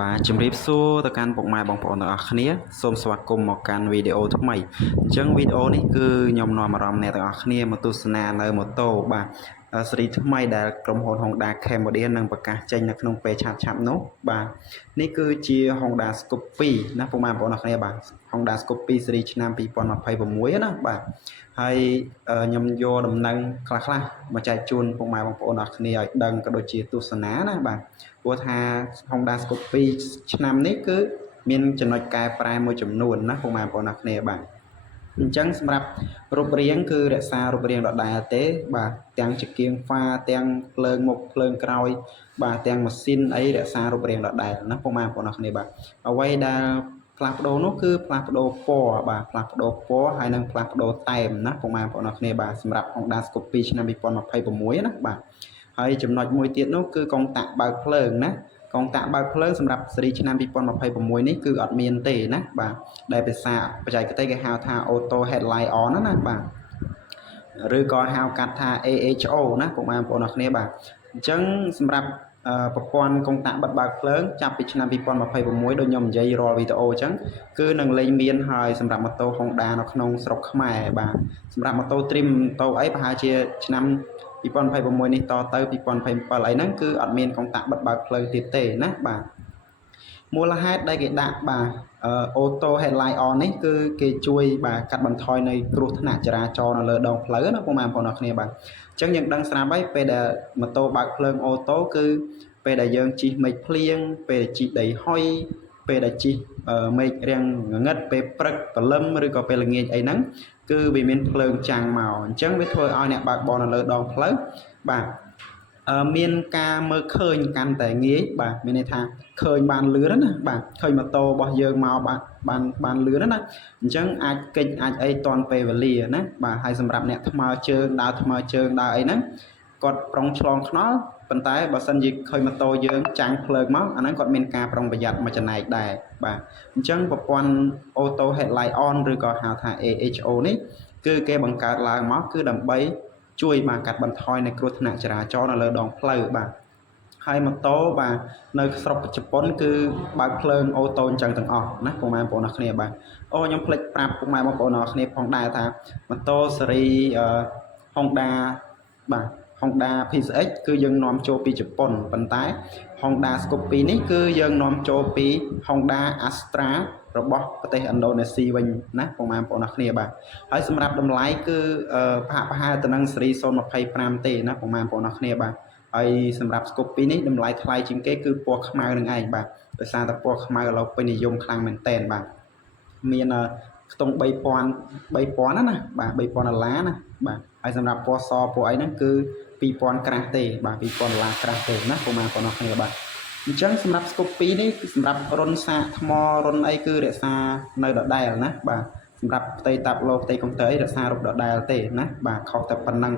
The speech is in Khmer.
បាទជំរាបសួរទៅកាន់ពុកម៉ែបងប្អូនទាំងអស់គ្នាសូមស្វាគមន៍មកកាន់វីដេអូថ្មីអញ្ចឹងវីដេអូនេះគឺខ្ញុំនាំអារម្មណ៍អ្នកទាំងអស់គ្នាមកទស្សនានៅម៉ូតូបាទស៊េរីថ្មីដែលក្រុមហ៊ុន Honda Cambodia នឹងប្រកាសចេញនៅក្នុងពេលឆាប់នោះបាទនេះគឺជា Honda Scoop 2ណាពុកម៉ែបងប្អូនទាំងអស់គ្នាបាទ Honda Scoop 2ស៊េរីឆ្នាំ2026ណាបាទហើយខ្ញុំយកដំណឹងខ្លះមកចែកជូនពុកម៉ែបងប្អូនទាំងអស់គ្នាឲ្យដឹងក៏ដូចជាទស្សនាណាបាទព្រោះថា Honda Scoop 2ឆ្នាំនេះគឺមានចំណុចកែប្រែមួយចំនួនណាពុកម៉ែបងប្អូនទាំងអស់គ្នាបាទអញ្ចឹងសម្រាប់រូបរាងគឺរក្សារូបរាងដដែលទេបាទទាំងចង្កៀងហ្វាទាំងភ្លើងមុខភ្លើងក្រោយបាទទាំងម៉ាស៊ីនអីរក្សារូបរាងដដែលណាពុកម៉ែបងប្អូនទាំងអស់គ្នាបាទអ្វីដែលផ្លាស់ប្ដូរនោះគឺផ្លាស់ប្ដូរពណ៌បាទផ្លាស់ប្ដូរពណ៌ហើយនិងផ្លាស់ប្ដូរតែមណាពុកម៉ែបងប្អូនទាំងអស់គ្នាបាទសម្រាប់ Honda Scoop 2ឆ្នាំ2026ណាបាទហើយចំណុចមួយទៀតនោះគឺកុងតាក់បើកភ្លើងណាកុងតាក់បើកភ្លើងសម្រាប់ស៊េរីឆ្នាំ2026នេះគឺអត់មានទេណាបាទដែលភាសាបច្ចេកទេសគេហៅថា Auto Headlight On ណាបាទឬក៏ហៅកាត់ថា AHO ណាពុកម៉ែបងប្អូនទាំងអស់គ្នាបាទអញ្ចឹងសម្រាប់ប្រព័ន្ធកុងតាក់បិទបើកភ្លើងចាប់ពីឆ្នាំ2026ដូចខ្ញុំនិយាយរាល់វីដេអូអញ្ចឹងគឺនឹងលែងមានហើយសម្រាប់ម៉ូតូ Honda នៅក្នុងស្រុកខ្មែរបាទសម្រាប់ម៉ូតូ Trim ម៉ូតូអីប្រហែលជាឆ្នាំ2026នេះតទៅ2027អីហ្នឹងគឺអត់មានកុងតាក់បិទបើកភ្លើងទៀតទេណាបាទមូលហេតុដែលគេដាក់បាទAuto Headlight On នេះគឺគេជួយបាទកាត់បន្ថយនៅគ្រោះថ្នាក់ចរាចរណ៍នៅលើដងផ្លូវណាពុកម៉ែបងប្អូនគ្នាបាទអញ្ចឹងយើងដឹងស្រាប់ហើយពេលដែលម៉ូតូបើកភ្លើងអូតូគឺពេលដែលយើងជិះមេឃភ្លៀងពេលជិះដីហុយពេលដែលជិះមេឃរាំងងឹតពេលព្រឹកព្រលឹមឬក៏ពេលល្ងាចអីហ្នឹងគឺវាមានភ្លើងចាំងមកអញ្ចឹងវាធ្វើឲ្យអ្នកបើកបរនៅលើដងផ្លូវបាទមានការមើលឃើញកាន់តែងាយបាទមានន័យថាឃើញបានលឿនណាបាទឃើញម៉ូតូរបស់យើងមកបានលឿនណាអញ្ចឹងអាចកិច្ចអាចអីតាន់ពេលវេលាណាបាទហើយសម្រាប់អ្នកថ្មើរជើងដើរថ្មើរជើងដើរអីហ្នឹងគាត់ប្រុងឆ្លងថ្នល់ប៉ុន្តែបើសិនជាឃើញម៉ូតូយើងចាំងភ្លើងមកអាហ្នឹងគាត់មានការប្រុងប្រយ័ត្នមួយចំណែកដែរបាទអញ្ចឹងប្រព័ន្ធ Auto Headlight On ឬក៏ហៅថា AHO នេះគឺគេបង្កើតឡើងមកគឺដើម្បីជួយបាទកាត់បន្ថយនៅគ្រោះថ្នាក់ចរាចរណ៍នៅលើដងផ្លូវបាទហើយម៉ូតូបាទនៅស្រុកជប៉ុនគឺបើកភ្លើងអូតូអញ្ចឹងទាំងអស់ណាពុកម៉ែបងប្អូនអរគ្នាបាទខ្ញុំភ្លេចប្រាប់ពុកម៉ែបងប្អូនអរគ្នាផងដែរថាម៉ូតូស៊េរី Honda បាទ Honda PSX គឺយើងនាំចូលពីជប៉ុនប៉ុន្តែ Honda Scoop 2នេះគឺយើងនាំចូលពី Honda Astra របស់ប្រទេសឥណ្ឌូនេស៊ីវិញណាពុកម៉ែបងប្អូនអរគ្នាបាទហើយសម្រាប់តម្លៃគឺប្រហែលទៅនឹងស៊េរី025ទេណាពុកម៉ែបងប្អូនអរគ្នាបាទហើយសម្រាប់ Scoop 2នេះតម្លៃថ្លៃជាងគេគឺពណ៌ខ្មៅនឹងឯងបាទដោយសារតែពណ៌ខ្មៅឥឡូវពេញនិយមខ្លាំងមែនតើបាទមានខ្ទង់3000ណាបាទ$3000ណាបាទហើយសម្រាប់ពណ៌សពណ៌អីហ្នឹងគឺ2000ក្រាស់ទេបាទ$2000ក្រាស់ទេណាពុកម៉ែបងប្អូនអរគ្នាបាទអញ្ចឹងសម្រាប់ Scoop 2នេះគឺសម្រាប់រុនសាកថ្មរុនអីគឺរក្សានៅដដែលណាបាទសម្រាប់ផ្ទៃតាប់ឡូផ្ទៃកុងទ័រអីរក្សារូបដដែលទេណាបាទខុសតែប៉ុណ្ណឹង